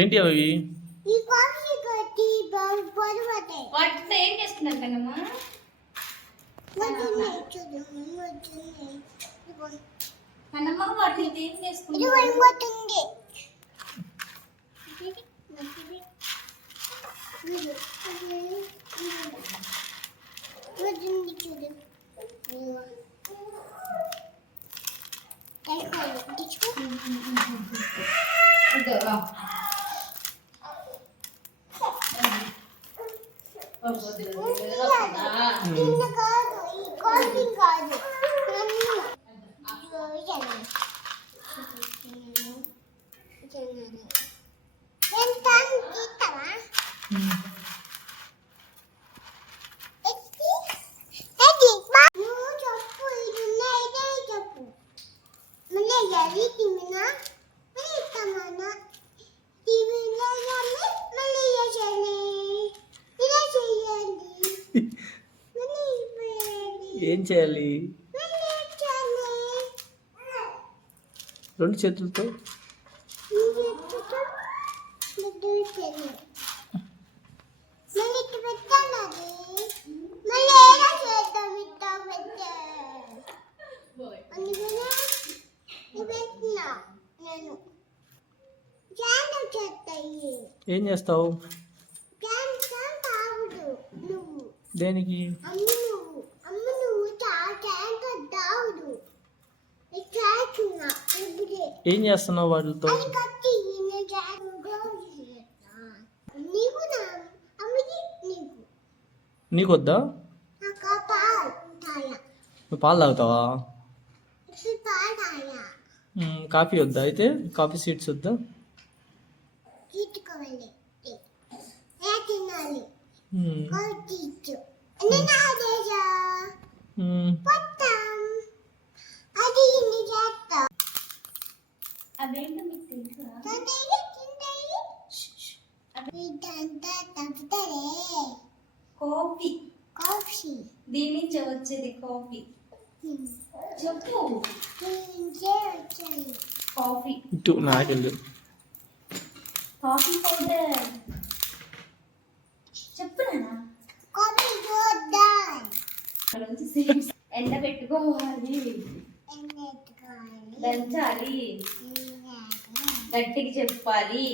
ఏంటి అవి? వాటితో ఏం చేస్తున్నారు కన్నమ్మా? కన్నమ్మ వాటిని ఏం చేసుకుంటారు? ఏం చేయాలి? రెండు చేతులతో ఏం చేస్తావు? దేనికి? ఏం చేస్తున్నావు వాటితో? నీకొద్దా? నువ్వు పాలు తాగుతావా? కాఫీ వద్దా? అయితే కాఫీ సీడ్స్ వద్దా? కాఫీ దీని నుంచి వచ్చేది కాఫీ. చెప్పు. కాఫీ ఇటు నాకెళ్ళు. కాఫీ పౌడర్ చెప్పు నాన్న. ఎండ పెట్టుకోవాలి, దంచాలి, గట్టికి చెప్పాలి.